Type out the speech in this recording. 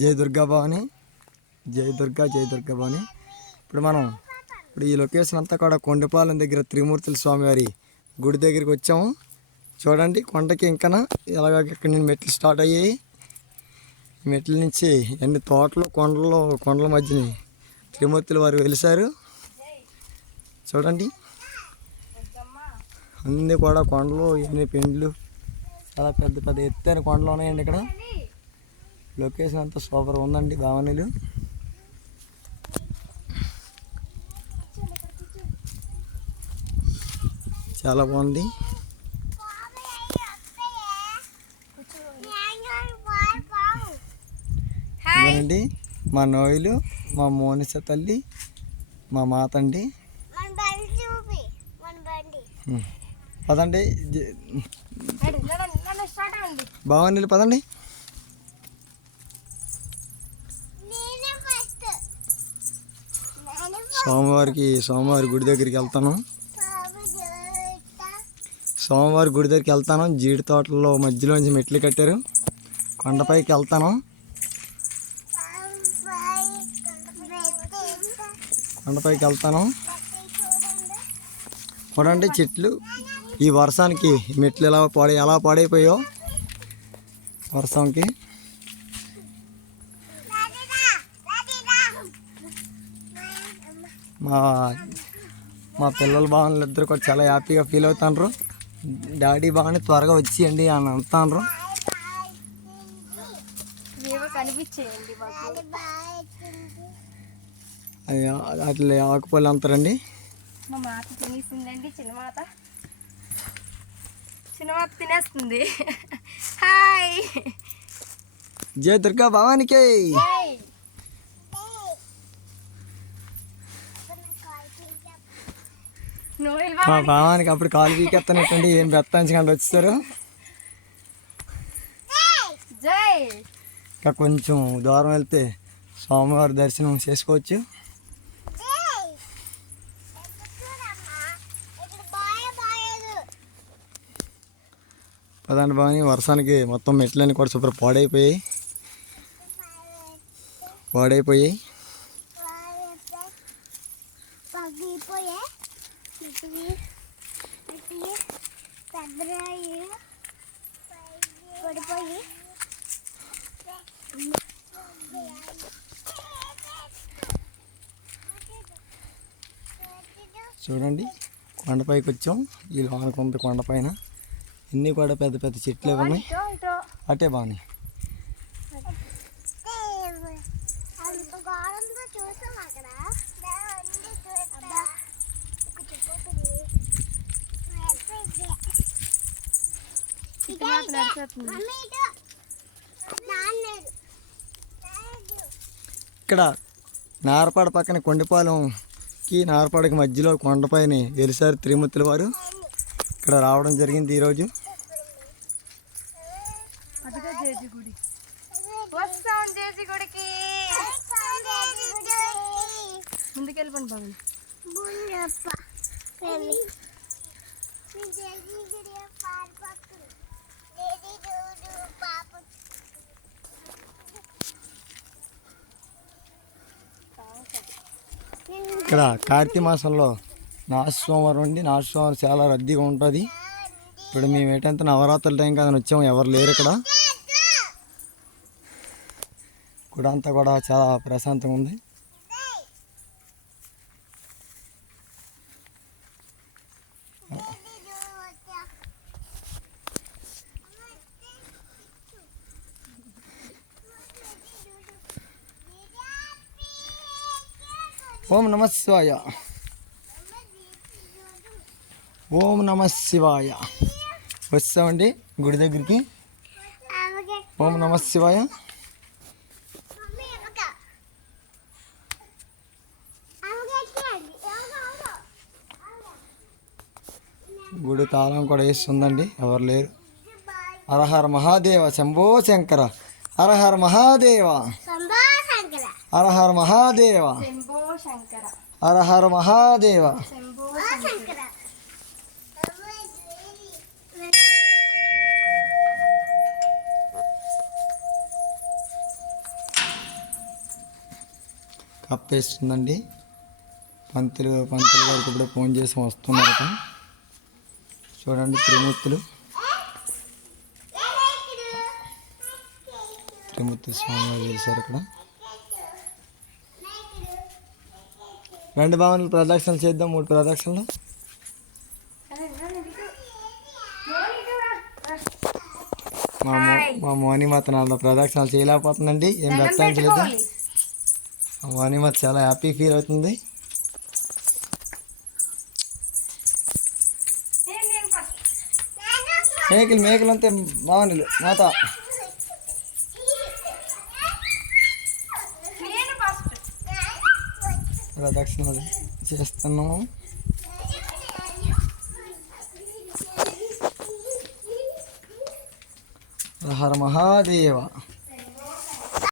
జై దుర్గా భవాని, జై దుర్గా భవాని. ఇప్పుడు ఈ లొకేషన్ అంతా కూడా కొండపాలెం దగ్గర త్రిమూర్తుల స్వామివారి గుడి దగ్గరికి వచ్చాము. చూడండి, కొండకి ఇంకా ఎలాగ ఇక్కడ నుంచి మెట్లు స్టార్ట్ అయ్యాయి. మెట్ల నుంచి ఎన్ని తోటలు కొండల మధ్యని త్రిమూర్తుల వారు వెలిసారు. చూడండి, అన్నీ కూడా కొండలు, ఎన్ని పెండ్లు, చాలా పెద్ద పెద్ద ఎత్తైన కొండలు ఉన్నాయండి. ఇక్కడ లొకేషన్ అంతా సూపర్ ఉందండి. భావనీలు చాలా బాగుంది. ఇదేనండి మా నోయిలు, మా మోనిస తల్లి, మా మాత అండి. పదండి భవానీలు, పదండి. సోమవారి గుడి దగ్గరికి వెళ్తాను. జీడి తోటల్లో మధ్యలోంచి మెట్లు కట్టారు. కొండపైకి వెళ్తాను. చూడండి చెట్లు, ఈ వర్షానికి మెట్లు ఎలా పాడైపోయాయో. వర్షంకి మా పిల్లల భావనలు ఇద్దరు కూడా చాలా హ్యాపీగా ఫీల్ అవుతాండ్రు. డాడీ బాగానే త్వరగా వచ్చేయండి అని అంటాండ్రు. అట్లా ఆకుపల్లి అంటారండి. మా మాత తినేసిందండి. చిన్నమాత తినేస్తుంది. హాయ్, జయ దుర్గా భవానికి. మా భావానికి అప్పుడు కాలు పీకెత్తనట్టండి. ఏం బెత్తాంచకుండా వచ్చేసారు. ఇంకా కొంచెం దూరం వెళ్తే స్వామివారి దర్శనం చేసుకోవచ్చు. పదండి భవాని. వర్షానికి మొత్తం మెట్లన్నీ కూడా సూపర్ పాడైపోయాయి. చూడండి, కొండపైకి వచ్చాం. ఈ లోన కొంత కొండపైన ఇన్ని కూడా పెద్ద పెద్ద చెట్లు ఉన్నాయి. అటే బాగానే ఇక్కడ నారపాడ పక్కన కొండపాలెంకి నారపాడకి మధ్యలో కొండపైన వెలిసారు త్రిమూర్తుల వారు. ఇక్కడ రావడం జరిగింది ఈరోజు. ముందుకెళ్ళిపోండి బాబు. ఇక్కడ కార్తీక మాసంలో నాగస్వామివారం అండి. నాగస్వామివారం చాలా రద్దీగా ఉంటుంది. ఇప్పుడు మేము ఏంటంటే నవరాత్రుల టైం కదా వచ్చాము. ఎవరు లేరు ఇక్కడ. గుడి అంతా కూడా చాలా ప్రశాంతంగా ఉంది. ఓం నమ శివాయ, ఓం నమ శివాయ. వచ్చామండి గుడి దగ్గరికి. ఓం నమ శివాయ. గుడి తాళం కూడా వేస్తుందండి. ఎవరు లేరు. హరహర మహాదేవ, శంభో శంకర. హరహర మహాదేవ, హరహర మహాదేవ, హరహర మహాదేవ. కప్పేస్తుందండి. పంతులు గారికి ఇప్పుడు ఫోన్ చేసి వస్తున్నారట. చూడండి త్రిమూర్తులు స్వామి వారు చేశారు ఇక్కడ. రెండు భావనలు ప్రదక్షిణలు చేద్దాం, 3 ప్రదక్షిణలు. మా మోనిమాత 4 ప్రదక్షిణాలు చేయలేకపోతుందండి, ఏం పెట్టడానికి లేదు. మా మోనిమాత చాలా హ్యాపీ ఫీల్ అవుతుంది. మేకలు అంతే భావనలు మాత. ప్రదక్షిణలు చేస్తున్నాము. హర మహాదేవ.